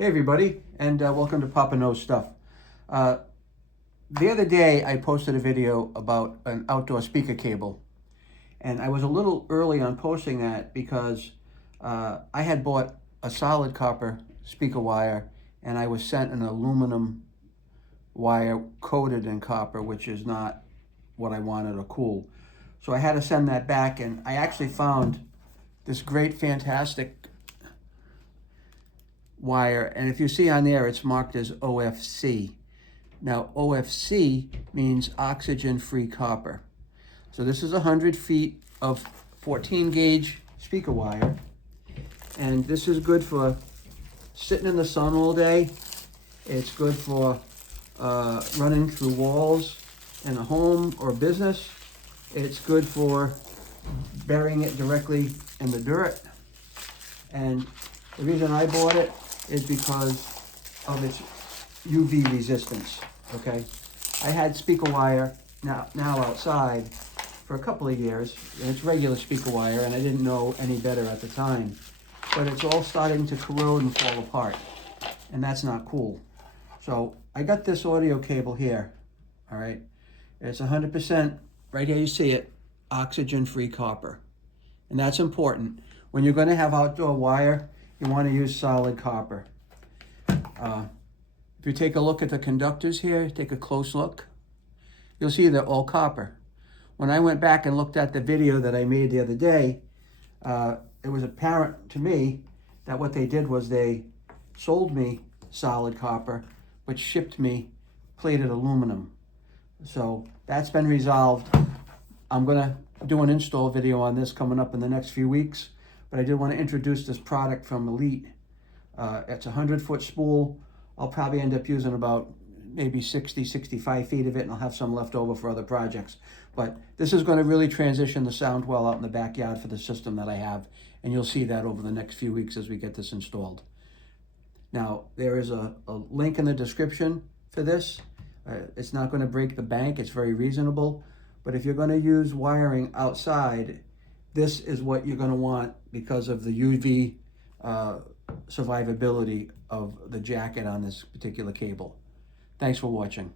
Hey everybody, and welcome to Papa Knows Stuff. The other day I posted a video about an outdoor speaker cable, and I was a little early on posting that because I had bought a solid copper speaker wire and I was sent an aluminum wire coated in copper, which is not what I wanted or cool. So I had to send that back, and I actually found this great, fantastic wire, and if you see on there it's marked as OFC. Now OFC means oxygen free copper. So this is 100 feet of 14 gauge speaker wire, and this is good for sitting in the sun all day. It's good for running through walls in a home or business. It's good for burying it directly in the dirt. And the reason I bought it is because of its UV resistance, okay? I had speaker wire now outside for a couple of years, and it's regular speaker wire, and I didn't know any better at the time. But it's all starting to corrode and fall apart, and that's not cool. So I got this audio cable here, all right? It's 100%, right here you see it, oxygen-free copper. And that's important. When you're gonna have outdoor wire, you want to use solid copper. If you take a look at the conductors here, take a close look, you'll see they're all copper. When I went back and looked at the video that I made the other day, it was apparent to me that what they did was they sold me solid copper, but shipped me plated aluminum. So that's been resolved. I'm gonna do an install video on this coming up in the next few weeks. But I did want to introduce this product from Elite. It's a 100-foot spool. I'll probably end up using about maybe 60, 65 feet of it, and I'll have some left over for other projects. But this is going to really transition the sound well out in the backyard for the system that I have, and you'll see that over the next few weeks as we get this installed. Now, there is a link in the description for this. It's not going to break the bank. It's very reasonable. But if you're going to use wiring outside, this is what you're going to want because of the UV survivability of the jacket on this particular cable. Thanks for watching.